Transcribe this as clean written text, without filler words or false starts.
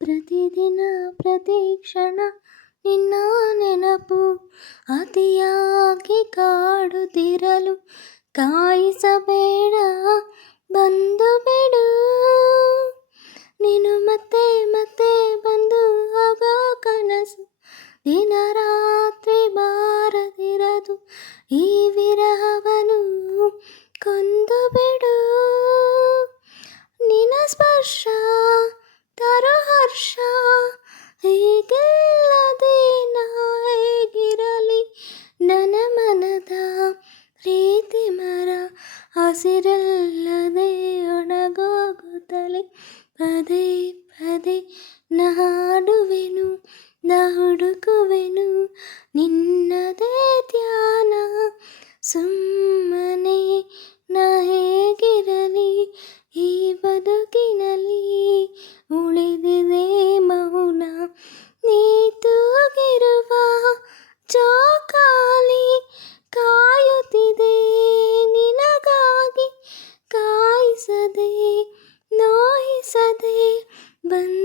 ಪ್ರತಿದಿನ ಪ್ರತಿ ಕ್ಷಣ ನಿನ್ನ ನೆನಪು ಅತಿಯಾಗಿ ಕಾಡುತ್ತಿರಲು ಕಾಯಿಸಬೇಡ, ಬಂದು ಬಿಡು. ನೀನು ಮತ್ತೆ ಮತ್ತೆ ಬಂದು ಹೋಗೋ ಕನಸು ದಿನ ರಾತ್ರಿ ಬಾರದಿರದು. ಈ ವಿರಹವನು ಕೊಂದು ಬಿಡು. ನಿನ್ನ ಸ್ಪರ್ಶ ತರೋ ಹರ್ಷ ಹೀಗಿಲ್ಲದೆ ನಾ ಹೇಗಿರಲಿ. ನನ್ನ ಮನದ ಪ್ರೀತಿ ಮರ ಹಸಿರಿಲ್ಲದೆ ಒಣಗೋಗುತ್ತಲೇ ಪದೇ ಪದೇ ನಾ ಹಾಡುವೆನು, ನಾ ಹುಡುಕುವೆನು ನಿನ್ನದೇ ಧ್ಯಾನ. ಸುಮ್ಮನೆ ನಾ ಹೇಗಿರಲಿ ಈ ಬದುಕಿನಲ್ಲಿ, ಉಳಿದಿದೆ ಮೌನ. ನೀ ತೂಗಿರುವ ಜೋಕಾಲಿ ಕಾಯುತ್ತಿದೆ ನಿನಗಾಗಿ, ಕಾಯಿಸದೆ ನೋಯಿಸದೆ ಬಂದು